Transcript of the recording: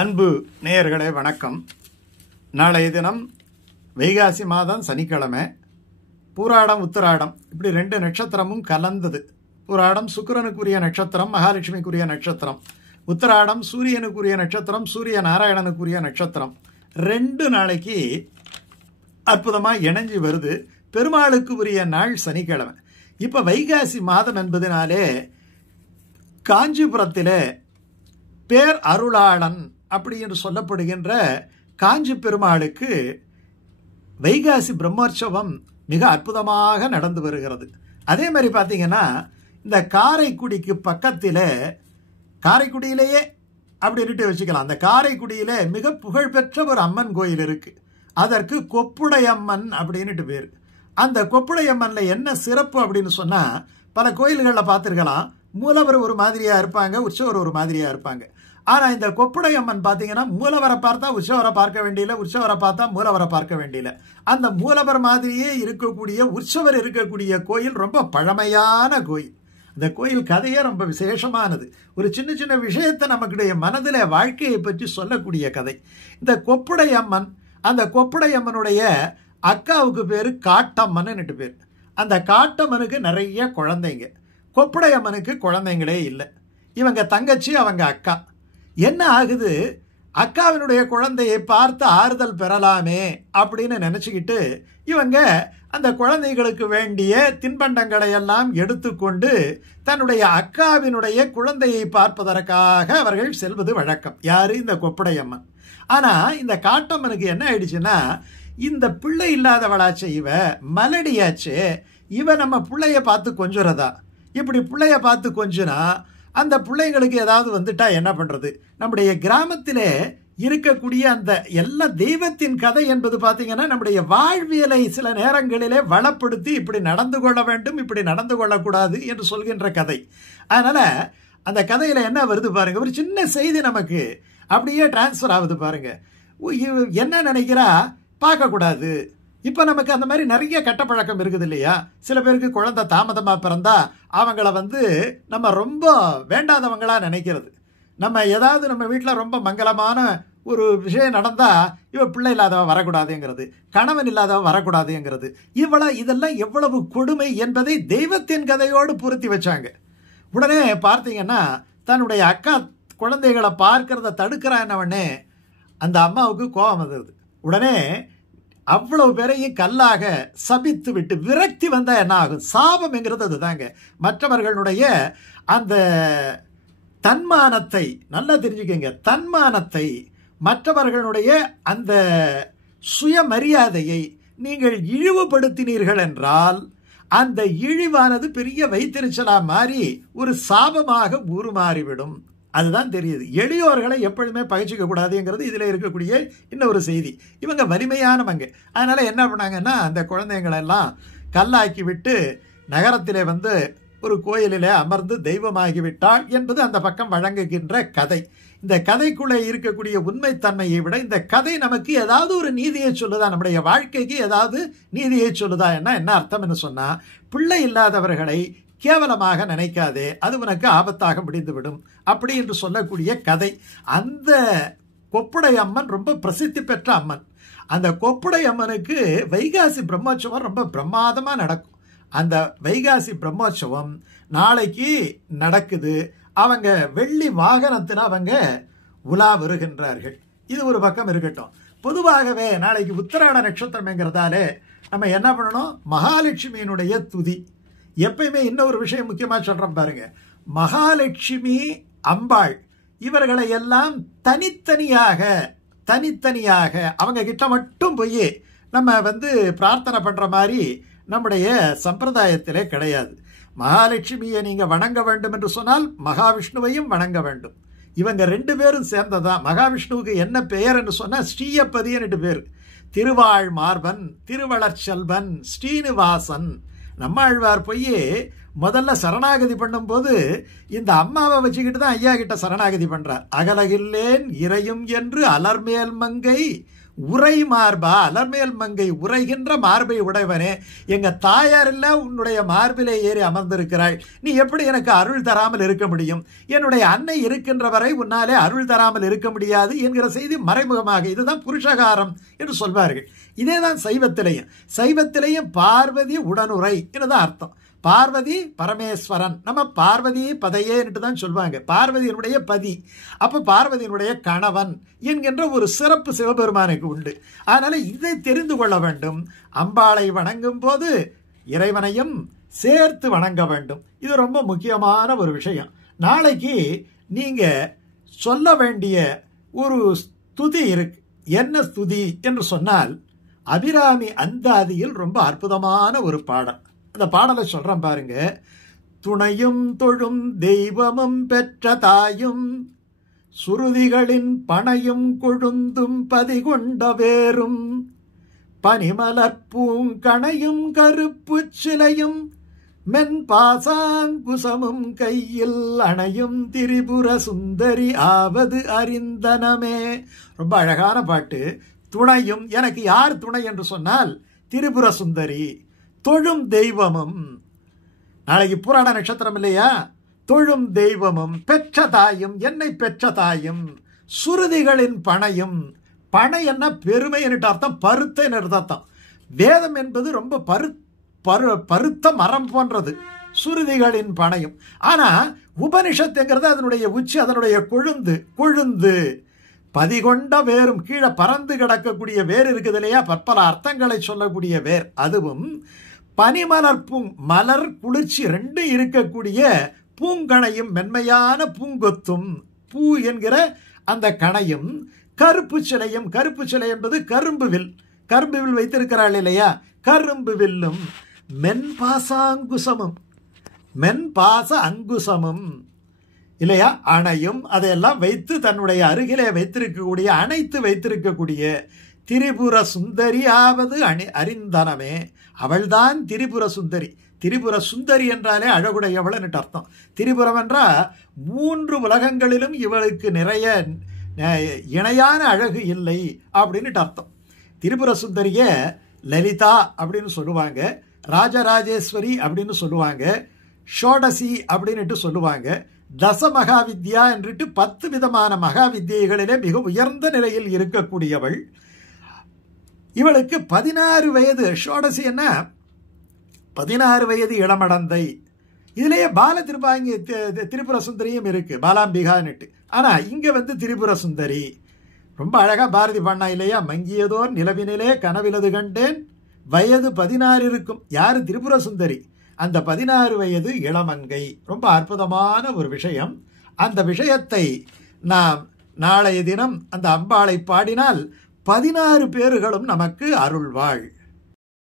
அன்பு நேயர்களே வணக்கம். நாளைய தினம் வைகாசி மாதம் சனிக்கிழமை. பூராடம் உத்திராடம் இப்படி ரெண்டு நட்சத்திரமும் கலந்தது. பூராடம் சுக்கிரனுக்குரிய நட்சத்திரம், மகாலட்சுமிக்குரிய நட்சத்திரம். உத்திராடம் சூரியனுக்குரிய நட்சத்திரம், சூரிய நாராயணனுக்குரிய நட்சத்திரம். ரெண்டு நாளைக்கு அற்புதமாக இணைஞ்சு வருது. பெருமாளுக்கு உரிய நாள் சனிக்கிழமை. இப்போ வைகாசி மாதம் என்பதனாலே காஞ்சிபுரத்தில் பேர் அருளாளன் அப்படி என்று சொல்லப்படுகின்ற காஞ்சி பெருமாளுக்கு வைகாசி பிரம்மோற்சவம் மிக அற்புதமாக நடந்து வருகிறது. அதே மாதிரி பார்த்தீங்கன்னா இந்த காரைக்குடிக்கு பக்கத்தில், காரைக்குடியிலேயே அப்படின்ட்டு வச்சுக்கலாம், அந்த காரைக்குடியிலே மிக புகழ்பெற்ற ஒரு அம்மன் கோயில் இருக்கு. அதற்கு கொப்புடையம்மன் அப்படின்ட்டு பேர். அந்த கொப்புடையம்மன்ல என்ன சிறப்பு அப்படின்னு சொன்னா, பல கோயில்களில் பார்த்துருக்கலாம், மூலவர் ஒரு மாதிரியா இருப்பாங்க, உற்சவர் ஒரு மாதிரியா இருப்பாங்க. ஆனா இந்த கொப்புடையம்மன் பாத்தீங்கன்னா மூலவரை பார்த்தா உற்சவரை பார்க்க வேண்டியல, உற்சவரை பார்த்தா மூலவரை பார்க்க வேண்டியல. அந்த மூலவர் மாதிரியே இருக்கக்கூடிய உற்சவர் இருக்கக்கூடிய கோயில் ரொம்ப பழமையான கோயில். அந்த கோயில் கதையே ரொம்ப விசேஷமானது. ஒரு சின்ன சின்ன விஷயத்தை நமக்குடைய மனதில் வாழ்க்கையை பற்றி சொல்லக்கூடிய கதை. இந்த கொப்புடையம்மன், அந்த கொப்புடையம்மனுடைய அக்காவுக்கு பேரு காட்டம்மன்னு பேர். அந்த காட்டம்மனுக்கு நிறைய குழந்தைங்க. கொப்புடையம்மனுக்கு குழந்தைங்களே இல்லை. இவங்க தங்கச்சி, அவங்க அக்கா. என்ன ஆகுது, அக்காவினுடைய குழந்தையை பார்த்து ஆறுதல் பெறலாமே அப்படின்னு நினைச்சுக்கிட்டு இவங்க அந்த குழந்தைகளுக்கு வேண்டிய தின்பண்டங்களை எல்லாம் எடுத்துக்கொண்டு தன்னுடைய அக்காவினுடைய குழந்தையை பார்ப்பதற்காக அவர்கள் செல்வது வழக்கம். யாரு? இந்த கொப்புடையம்மன். ஆனா இந்த காட்டம்மனுக்கு என்ன ஆயிடுச்சுன்னா, இந்த பிள்ளை இல்லாதவளாச்சே, இவ மலடியாச்சே, இவ நம்ம பிள்ளைய பார்த்து கொஞ்சுறதா? இப்படி பிள்ளைய பார்த்து கொஞ்சுனா அந்த பிள்ளைங்களுக்கு ஏதாவது வந்துட்டா என்ன பண்றது? நம்முடைய கிராமத்திலே இருக்கக்கூடிய அந்த எல்லா தெய்வத்தின் கதை என்பது பார்த்தீங்கன்னா நம்முடைய வாழ்வியலை சில நேரங்களிலே வளப்படுத்தி இப்படி நடந்து கொள்ள வேண்டும், இப்படி நடந்து கொள்ளக்கூடாது என்று சொல்கின்ற கதை. அதனால அந்த கதையில என்ன வருது பாருங்க, ஒரு சின்ன செய்தி நமக்கு அப்படியே டிரான்ஸ்ஃபர் ஆகுது பாருங்க. என்ன நினைக்கிறா, பார்க்கக்கூடாது. இப்போ நமக்கு அந்த மாதிரி நிறைய கெட்ட பழக்கம் இருக்குது இல்லையா? சில பேருக்கு குழந்தை தாமதமாக பிறந்தா அவங்கள நம்ம ரொம்ப வேண்டாதவங்களா நினைக்கிறது. நம்ம ஏதாவது நம்ம வீட்டில் ரொம்ப மங்களமான ஒரு விஷயம் நடந்தா இவ பிள்ளை இல்லாதவ வரக்கூடாதுங்கிறது, கணவன் இல்லாதவ வரக்கூடாதுங்கிறது. இதெல்லாம் எவ்வளவு கொடுமை என்பதை தெய்வத்தின் கதையோடு பொருத்தி வச்சாங்க. உடனே பார்த்தீங்கன்னா தன்னுடைய அக்கா குழந்தைகளை பார்க்கறத தடுக்கிறான்னே அந்த அம்மாவுக்கு கோபம் வந்தது. உடனே அவ்வளவு பேரையும் கல்லாக சபித்து விட்டு விரக்தி வந்தா என்ன ஆகும்? சாபம்ங்கிறது அதுதாங்க. மற்றவர்களுடைய அந்த தன்மானத்தை நல்லா தெரிஞ்சுக்கங்க. தன்மானத்தை, மற்றவர்களுடைய அந்த சுயமரியாதையை நீங்கள் இழிவுபடுத்தினீர்கள் என்றால் அந்த இழிவானது பெரிய வைத்தறிச்சலா மாறி ஒரு சாபமாக உருமாறிவிடும். அதுதான் தெரியுது. எளியோர்களை எப்பொழுதுமே பகைச்சிக்க கூடாதுங்கிறது இதுல இருக்கக்கூடிய இன்னொரு செய்தி. இவங்க வலிமையானவங்க. அதனால என்ன பண்ணாங்கன்னா அந்த குழந்தைங்களெல்லாம் கல்லாக்கி விட்டு நகரத்திலே ஒரு கோயிலிலே அமர்ந்து தெய்வமாகிவிட்டாள் என்பது அந்த பக்கம் வழங்குகின்ற கதை. இந்த கதைக்குள்ளே இருக்கக்கூடிய உண்மைத்தன்மையை விட இந்த கதை நமக்கு ஏதாவது ஒரு நீதியை சொல்லுதா? நம்முடைய வாழ்க்கைக்கு ஏதாவது நீதியை சொல்லுதா? என்ன அர்த்தம்னு சொன்னா, பிள்ளை இல்லாதவர்களை கேவலமாக நினைக்காதே, அது உனக்கு ஆபத்தாக முடிந்துவிடும் அப்படி என்று சொல்லக்கூடிய கதை. அந்த கொப்புடை அம்மன் ரொம்ப பிரசித்தி பெற்ற அம்மன். அந்த கொப்புடை அம்மனுக்கு வைகாசி பிரம்மோற்சவம் ரொம்ப பிரமாதமா நடக்கும். அந்த வைகாசி பிரம்மோற்சவம் நாளைக்கு நடக்குது. அவங்க வெள்ளி வாகனத்தில் அவங்க உலா வருகின்றார்கள். இது ஒரு பக்கம் இருக்கட்டும். பொதுவாகவே நாளைக்கு உத்திராட நட்சத்திரம்ங்கிறதாலே நம்ம என்ன பண்ணணும், மகாலட்சுமியினுடைய துதி. எப்பயுமே இன்னொரு விஷயம் முக்கியமா சொல்றேன் பாருங்க, மகாலட்சுமி, அம்பாள் இவர்களை எல்லாம் தனித்தனியாக அவங்க கிட்ட மட்டும் போய் நம்ம பிரார்த்தனை பண்ற மாதிரி நம்முடைய சம்பிரதாயத்திலே கிடையாது. மகாலட்சுமியை நீங்க வணங்க வேண்டும் என்று சொன்னால் மகாவிஷ்ணுவையும் வணங்க வேண்டும். இவங்க ரெண்டு பேரும் சேர்ந்ததான். மகாவிஷ்ணுவுக்கு என்ன பெயர் என்று சொன்னா ஸ்ரீயப்பதி என்று பேர். திருவாழ் மார்பன், திருவளர் செல்வன், ஸ்ரீனிவாசன். நம்மாழ்வார் போய் முதல்ல சரணாகதி பண்ணும்போது இந்த அம்மாவை வச்சுக்கிட்டு தான் ஐயா கிட்ட சரணாகதி பண்றார். அகலகில்லேன் இறையும் என்று அலர்மேல் மங்கை உரை மார்பா, அலர்மேல் மங்கை உரைகின்ற மார்பை உடையவனே, எங்க தாயார் இல்ல உன்னுடைய மார்பிலே ஏறி அமர்ந்திருக்கிறாள், நீ எப்படி எனக்கு அருள் தராமல் இருக்க முடியும்? என்னுடைய அன்னை இருக்கின்ற வரை உன்னாலே அருள் தராமல் இருக்க முடியாது என்கிற செய்தி மறைமுகமாக, இதுதான் புருஷகாரம் என்று சொல்வார்கள். இதேதான் சைவத்திலேயும் பார்வதி உடனுரை என்றுதான் அர்த்தம். பார்வதி பரமேஸ்வரன், நம்ம பார்வதி பதையேன்னு தான் சொல்லுவாங்க. பார்வதியினுடைய பதி, அப்ப பார்வதியினுடைய கணவன் என்கின்ற ஒரு சிறப்பு சிவபெருமானுக்கு உண்டு. அதனால இதை தெரிந்து கொள்ள வேண்டும். அம்பாளை வணங்கும் போது இறைவனையும் சேர்த்து வணங்க வேண்டும். இது ரொம்ப முக்கியமான ஒரு விஷயம். நாளைக்கு நீங்க சொல்ல வேண்டிய ஒரு ஸ்துதி இருக்கு. என்ன ஸ்துதி என்று சொன்னால், அபிராமி அந்தாதியில் ரொம்ப அற்புதமான ஒரு பாடல். அந்த பாடலை சொல்றேன் பாருங்க. துணையும் தொழும் தெய்வமும் பெற்ற தாயும், சுருதிகளின் பனையும் கொழுந்தும் பதிகொண்ட வேரும், பனிமலர்பூங்கணையும் கருப்பு சிலையும், மென்பாசாங்குசமும் கையில் அணையும் திரிபுர சுந்தரி ஆவது அறிந்தனமே. ரொம்ப அழகான பாட்டு. துணையும், எனக்கு யார் துணை என்று சொன்னால் திரிபுர சுந்தரி. தொழும் தெய்வமும், நாளைக்கு புராண நட்சத்திரம் இல்லையா, தொழும் தெய்வமும், பெற்ற தாயும், என்னை பெற்ற தாயும், சுருதிகளின் பனையும். பனை என்ன பெருமை என்று அர்த்தம், பருத்த என்று அர்த்தம். வேதம் என்பது ரொம்ப பருத்த மரம் போன்றது, சுருதிகளின் பனையும். ஆனா உபனிஷத்துங்கிறது அதனுடைய உச்சி, அதனுடைய கொழுந்து பதிகொண்ட வேரும், கீழே பறந்து கிடக்கக்கூடிய வேர் இருக்குது இல்லையா, பற்பல அர்த்தங்களை சொல்லக்கூடிய வேர். அதுவும் பனிமலர் மலர் குளிர்ச்சி ரெண்டு இருக்கக்கூடிய பூங்கணையும், மென்மையான பூங்கொத்தும், பூ என்கிற அந்த கணையும், கருப்பு சிலையும். கருப்பு சிலை என்பது கரும்பு வில் வைத்திருக்கிறாள் இல்லையா, கரும்பு வில்லும், மென்பாச அங்குசமும் இல்லையா, அணையும், அதையெல்லாம் வைத்து தன்னுடைய அருகிலே வைத்திருக்கக்கூடிய, அணைத்து வைத்திருக்கக்கூடிய திரிபுர சுந்தரி ஆவது அறிந்தனமே. அவள்தான் திரிபுர சுந்தரி. திரிபுர சுந்தரி என்றாலே அழகுடையவள் என்று அர்த்தம். திரிபுரம் என்றால் 3 உலகங்களிலும் இவளுக்கு நிறைய இணையான அழகு இல்லை அப்படின்னு அர்த்தம். திரிபுர சுந்தரிய லலிதா அப்படின்னு சொல்லுவாங்க, ராஜராஜேஸ்வரி அப்படின்னு சொல்லுவாங்க, ஷோடசி அப்படின்னு சொல்லுவாங்க, தச மகாவித்யா என்று 10 விதமான மகாவித்யைகளிலே மிக உயர்ந்த நிலையில் இருக்கக்கூடியவள். இவளுக்கு 16 வயது. ஷோடசி என்ன, 16 வயது இளமடந்தை. இதுலயே பால திருப்பாங்கி திரிபுர சுந்தரியும் இருக்கு, பாலாம்பிகான்னுட்டு. ஆனா இங்க திரிபுர சுந்தரி ரொம்ப அழகா பாரதி பாடினா இல்லையா, மங்கியதோர் நிலவினிலே கனவிலது கண்டேன், வயது 16 இருக்கும். யாரு, திரிபுர சுந்தரி. அந்த 16 வயது இளமங்கை. ரொம்ப அற்புதமான ஒரு விஷயம். அந்த விஷயத்தை நாம் நாளைய தினம் அந்த அம்பாளை பாடினால் 16 பேர்களும் நமக்கு அருள்வாள்.